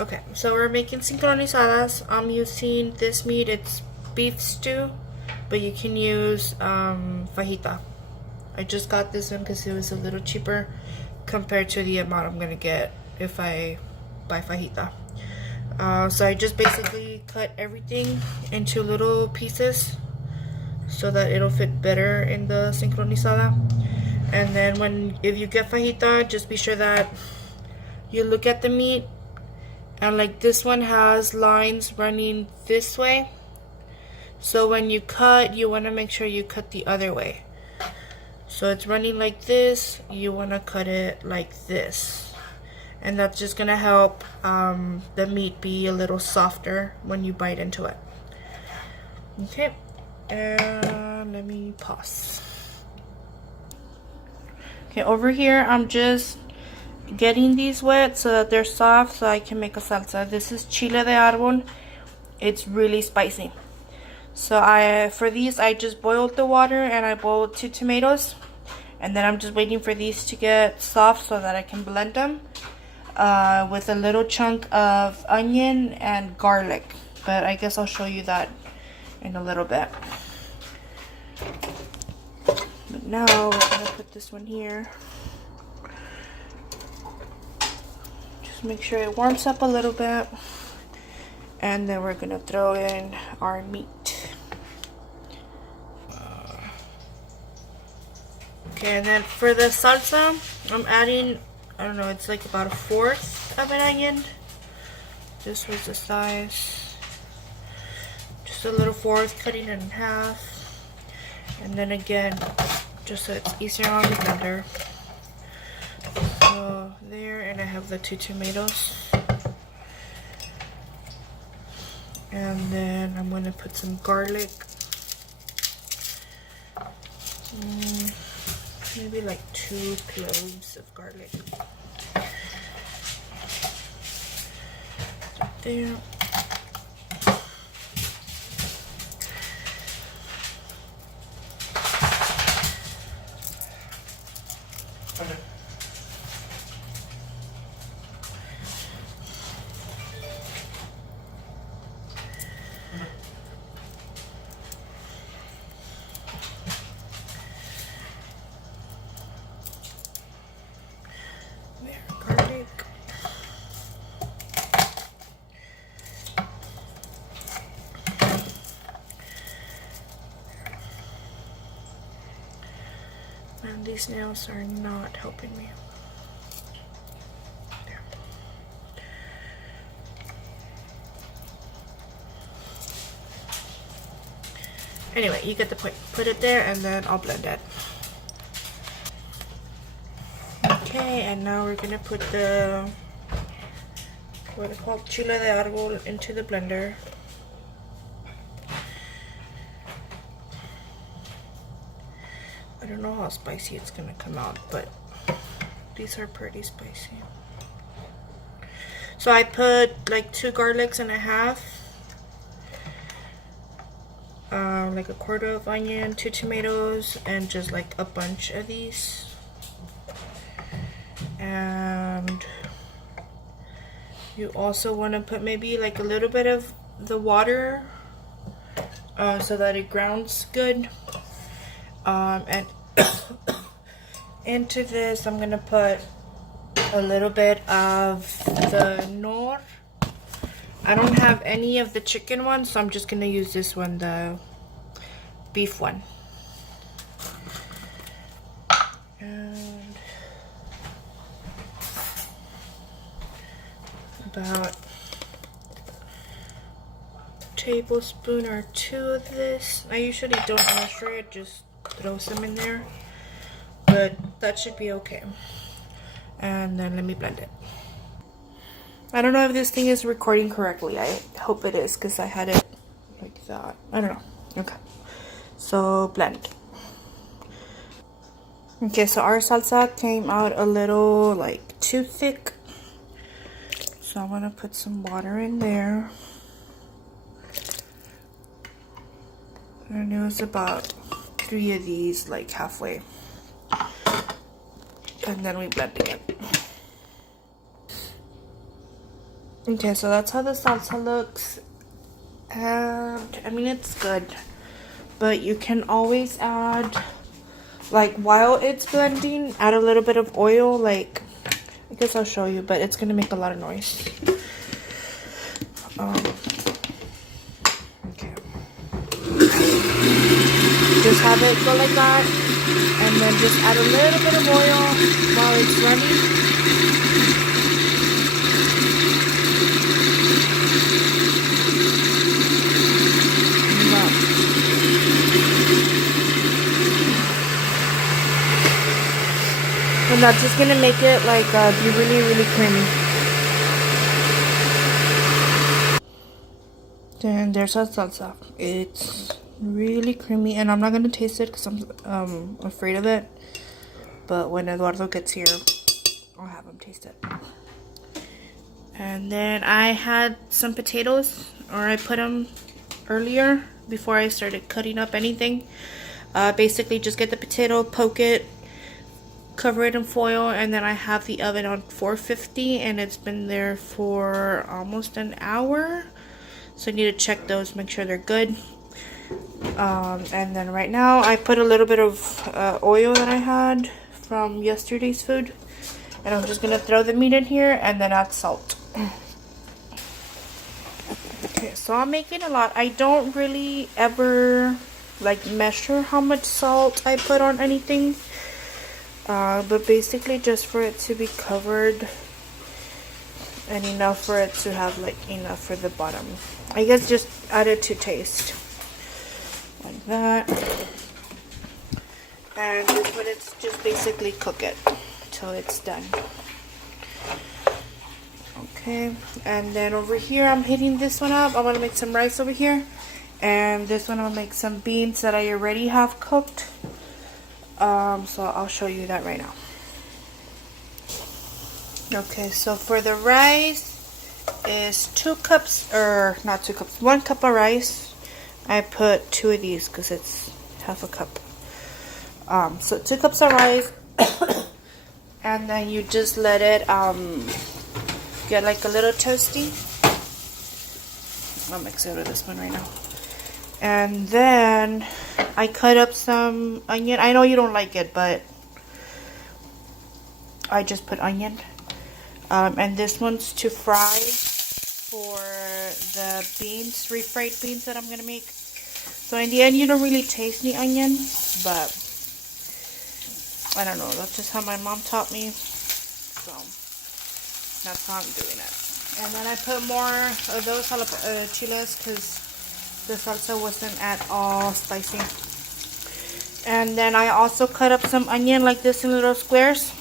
Okay, so we're making sincronizadas. I'm using this meat. It's beef stew, but you can use fajita. I just got this one because it was a little cheaper compared to the amount I'm gonna get if I buy fajita. So I just basically cut everything into little pieces so that it'll fit better in the sincronizada. And then if you get fajita, just be sure that you look at the meat, and like this one has lines running this way, so when you cut, you want to make sure you cut the other way. So it's running like this, you want to cut it like this, and that's just gonna help the meat be a little softer when you bite into it. Okay, and let me pause. Okay, over here I'm just getting these wet so that they're soft so I can make a salsa. This is chile de árbol. It's really spicy. So for these I just boiled the water, and I boiled 2 tomatoes, and then I'm just waiting for these to get soft so that I can blend them with a little chunk of onion and garlic, but I guess I'll show you that in a little bit. But now we're gonna put this one here. Just make sure it warms up a little bit, and then we're gonna throw in our meat. Okay, and then for the salsa, I'm adding, I don't know, it's like about 1/4 of an onion. This was the size. Just a little 1/4, cutting it in half. And then again, just so it's easier on the blender. So there, and I have the 2 tomatoes. And then I'm gonna put some garlic. Maybe like 2 cloves of garlic. There. Okay. And these nails are not helping me. There. Anyway, you get the point. Put it there, and then I'll blend it. Okay, and now we're gonna put the, what it's called, chile de árbol into the blender. I don't know how spicy it's gonna come out, but these are pretty spicy. So I put like 2 garlics and a half, like 1/4 of onion, 2 tomatoes, and just like a bunch of these. And you also want to put maybe like a little bit of the water so that it grounds good. And into this I'm gonna put a little bit of the nor. I don't have any of the chicken one, so I'm just gonna use this one, the beef one. And about a tablespoon or 2 of this. I usually don't measure it, just throw some in there, but that should be okay. And then let me blend it. I don't know if this thing is recording correctly. I hope it is, because I had it like that. I don't know. Okay, so blend. Okay, so our salsa came out a little like too thick, so I'm gonna put some water in there. And it was about 3 of these, like halfway. And then we blend again. Okay, so that's how the salsa looks. And I mean, it's good, but you can always add, like, while it's blending, add a little bit of oil. Like, I guess I'll show you, but it's gonna make a lot of noise. Okay, just have it go like that, and then just add a little bit of oil while it's running. And that's just gonna make it like be really, really creamy. Then there's our salsa. It's really creamy, and I'm not gonna taste it because I'm afraid of it. But when Eduardo gets here, I'll have him taste it. And then I had some potatoes, or I put them earlier before I started cutting up anything. Basically, just get the potato, poke it, cover it in foil, and then I have the oven on 450, and it's been there for almost an hour. So I need to check those, make sure they're good. And then right now I put a little bit of oil that I had from yesterday's food, and I'm just gonna throw the meat in here and then add salt. Okay, so I'm making a lot. I don't really ever like measure how much salt I put on anything, but basically just for it to be covered and enough for it to have like enough for the bottom. I guess just add it to taste, like that. And this one, it's just basically cook it till it's done. Okay, and then over here I'm heating this one up. I'm gonna make some rice over here, and this one I'll make some beans that I already have cooked. So I'll show you that right now. Okay, so for the rice is 2 cups, or not 2 cups, 1 cup of rice. I put 2 of these because it's half a cup. So 2 cups of rice, and then you just let it get like a little toasty. I'll mix it with this one right now. And then I cut up some onion. I know you don't like it, but I just put onion. And this one's to fry for the beans, refried beans that I'm going to make. So in the end, you don't really taste the onion, but I don't know. That's just how my mom taught me. So that's how I'm doing it. And then I put more of those chiles because the salsa wasn't at all spicy. And then I also cut up some onion like this in little squares.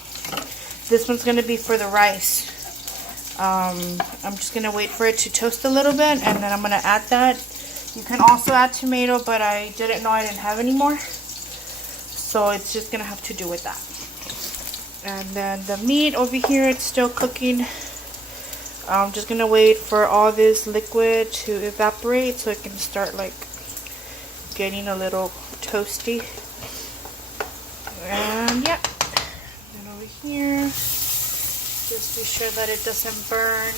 This one's going to be for the rice. I'm just going to wait for it to toast a little bit, and then I'm going to add that. You can also add tomato, but I didn't know I didn't have any more. So it's just going to have to do with that. And then the meat over here, it's still cooking. I'm just going to wait for all this liquid to evaporate so it can start like getting a little toasty. And yeah. Then over here, just be sure that it doesn't burn.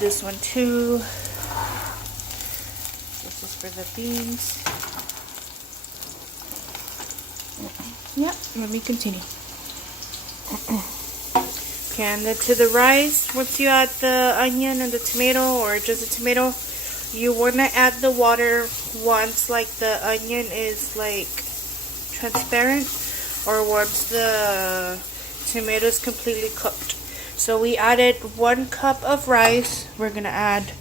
This one too. This is for the beans. Yeah, let me continue. Okay, and then to the rice, once you add the onion and the tomato, or just the tomato, you want to add the water once like the onion is like transparent, or once the tomato is completely cooked. So we added 1 cup of rice. We're going to add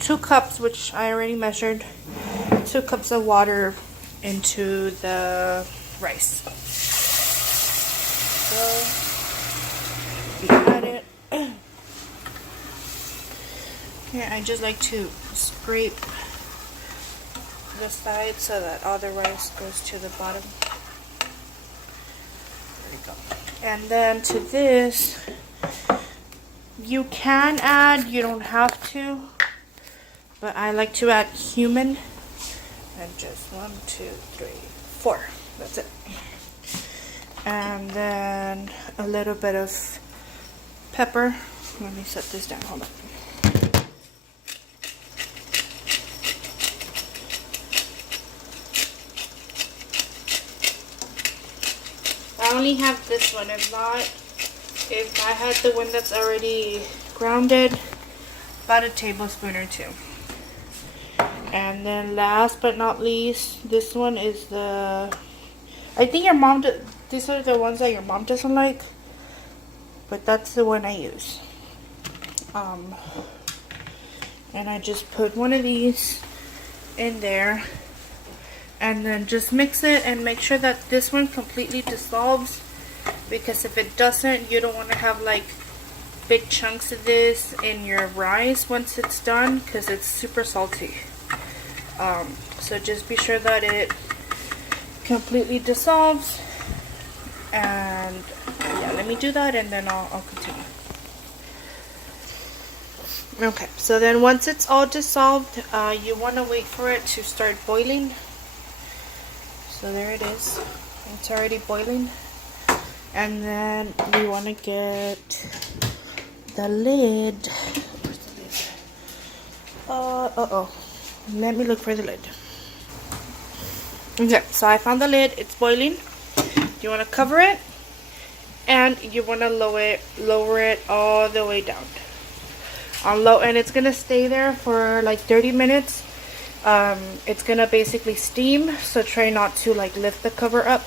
2 cups, which I already measured, 2 cups of water into the rice. So we add it. Here, I just like to scrape the side so that all the rice goes to the bottom. There we go. And then to this, you can add, you don't have to, but I like to add cumin. And just 1, 2, 3, 4. That's it. And then a little bit of pepper. Let me set this down. Hold on. I only have this one. If not, if I had the one that's already grounded, about a tablespoon or two. And then last but not least, this one is the, I think your mom, these are the ones that your mom doesn't like, but that's the one I use. And I just put one of these in there, and then just mix it and make sure that this one completely dissolves, because if it doesn't, you don't want to have like big chunks of this in your rice once it's done, because it's super salty. So just be sure that it completely dissolves, and yeah, let me do that and then I'll continue. Okay, so then once it's all dissolved, you want to wait for it to start boiling. So there it is, it's already boiling. And then we want to get the lid. Where's the lid? Let me look for the lid. Okay, so I found the lid. It's boiling. You want to cover it, and you want to lower it all the way down on low, and it's gonna stay there for like 30 minutes. It's gonna basically steam, so try not to like lift the cover up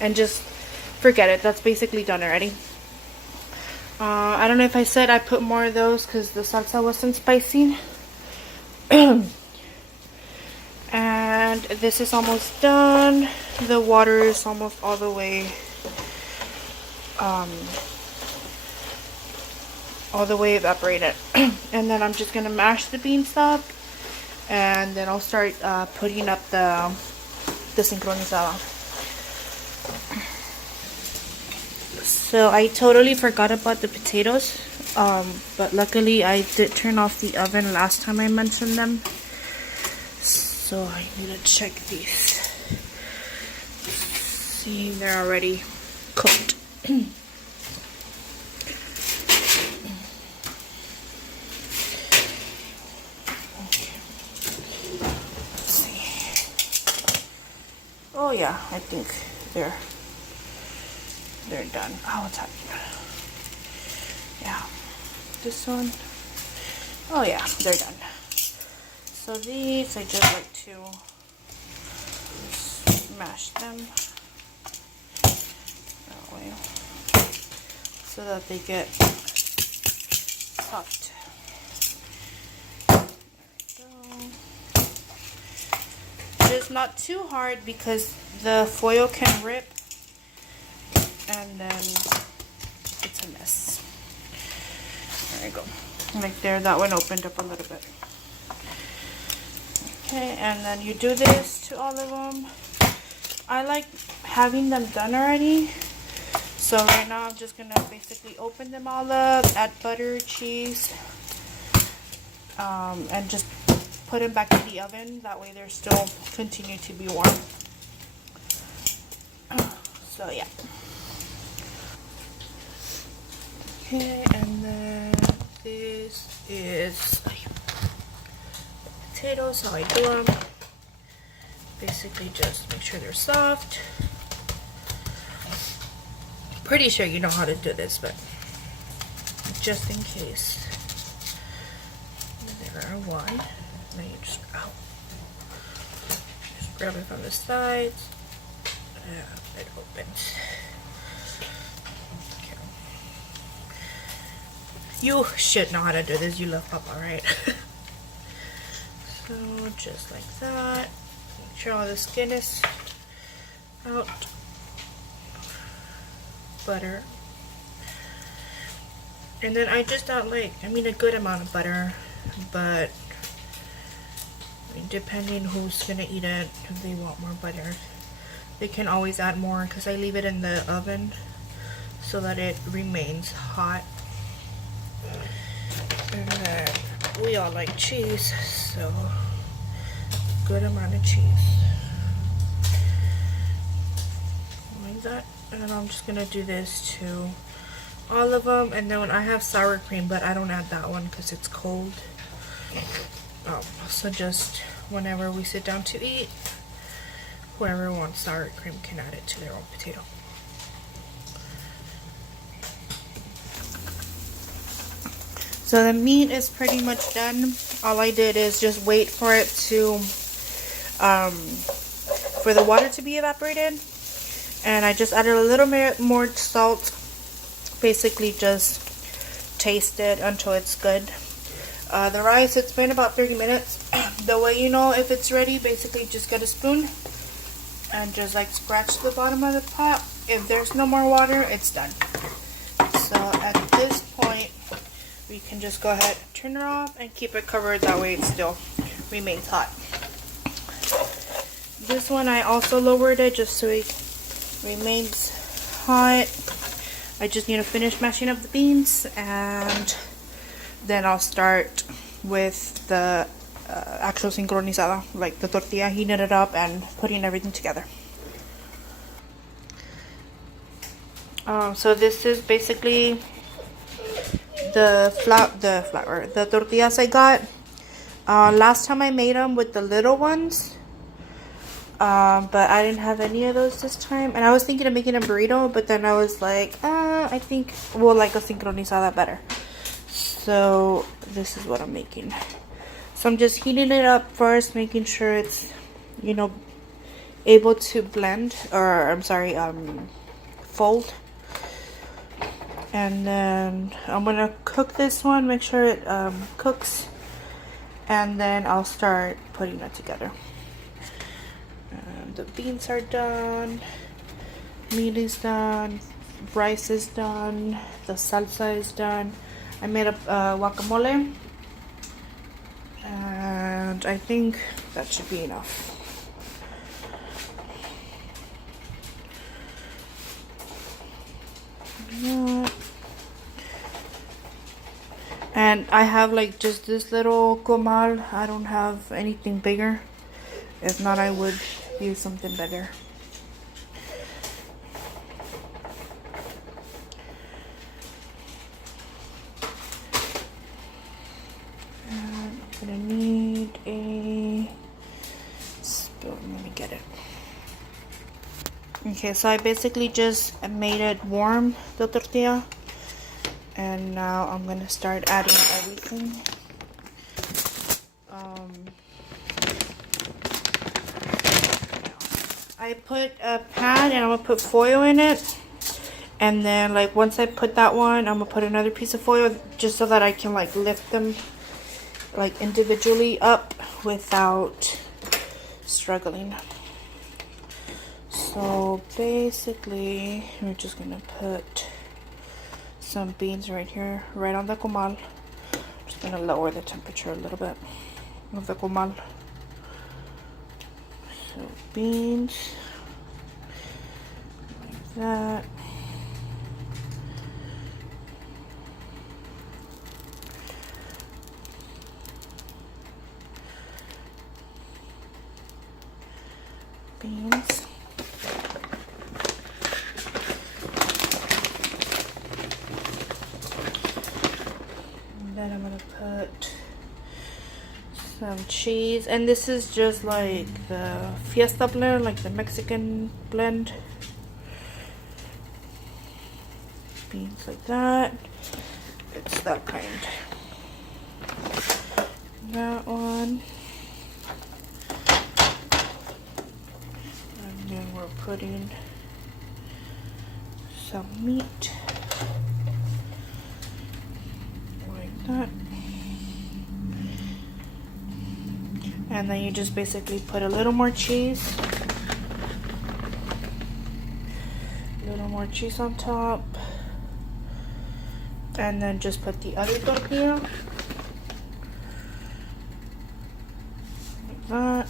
and just forget it. That's basically done already. I don't know if I said I put more of those because the salsa wasn't spicy. And this is almost done. The water is almost all the way evaporated. And then I'm just gonna mash the beans up, and then I'll start putting up the sincronizada. So I totally forgot about the potatoes, but luckily I did turn off the oven last time I mentioned them. So I need to check these. See, they're already cooked. Okay. Let's see. Oh yeah, I think they're done. Oh, what's happening? Yeah, this one. Oh yeah, they're done. So these, I just like to mash them that way so that they get soft. There we go. Just not too hard because the foil can rip, and then it's a mess. There you go. Like there, that one opened up a little bit. Okay, and then you do this to all of them. I like having them done already. So right now I'm just gonna basically open them all up, add butter, cheese, and just put them back in the oven. That way they're still continue to be warm. So yeah. Okay, and then this is potatoes, how I do them. Basically just make sure they're soft. Pretty sure you know how to do this, but just in case. There are one. Then you just grab it from the sides. And it opens. Okay. You should know how to do this. You love Papa, right? So just like that. Make sure all the skin is out. Butter. And then I just add a good amount of butter, but depending who's gonna eat it, if they want more butter, they can always add more, because I leave it in the oven so that it remains hot. And then we all like cheese, so good amount of cheese. Like that. And then I'm just gonna do this to all of them. And then I have sour cream, but I don't add that one because it's cold. So just whenever we sit down to eat, whoever wants sour cream can add it to their own potato. So the meat is pretty much done. All I did is just wait for it to, for the water to be evaporated. And I just added a little bit more salt. Basically just taste it until it's good. The rice, it's been about 30 minutes. The way you know if it's ready, basically just get a spoon and just like scratch the bottom of the pot. If there's no more water, it's done. So at this point, we can just go ahead, turn it off, and keep it covered. That way it still remains hot. This one I also lowered it just so it remains hot. I just need to finish mashing up the beans, and then I'll start with the actual sincronizada, like the tortilla, heating it up and putting everything together. So this is basically the tortillas I got. Last time I made them with the little ones, but I didn't have any of those this time. And I was thinking of making a burrito, but then I was like, I think we'll like a sincronizada better. So this is what I'm making. So I'm just heating it up first, making sure it's, you know, able to blend, or I'm sorry, fold. And then I'm gonna cook this one, make sure it cooks, and then I'll start putting it together. The beans are done, meat is done, rice is done, the salsa is done. I made a guacamole, and I think that should be enough. And I have like just this little comal. I don't have anything bigger. If not, I would use something bigger. And I'm gonna need a spoon. Let me get it. Okay, so I basically just made it warm, the tortilla. And now I'm gonna start adding everything. I put a pan and I'm gonna put foil in it. And then like once I put that one, I'm gonna put another piece of foil just so that I can like lift them like individually up without struggling. So basically, we're just gonna put some beans right here, right on the comal. Just gonna lower the temperature a little bit of the comal. So beans, like that. Beans. Then I'm gonna put some cheese, and this is just like the Fiesta blend, like the Mexican blend. Beans like that. It's that kind. That one. And then we're putting some meat. That. And then you just basically put a little more cheese, on top, and then just put the other tortilla like that,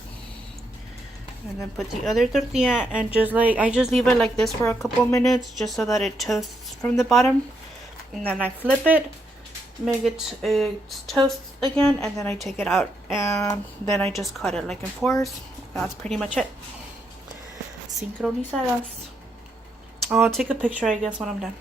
and then put the other tortilla, and just like I just leave it like this for a couple minutes just so that it toasts from the bottom, and then I flip it, make it toast again, and then I take it out, and then I just cut it like in fours. That's pretty much it. Sincronizadas. I'll take a picture, I guess, when I'm done.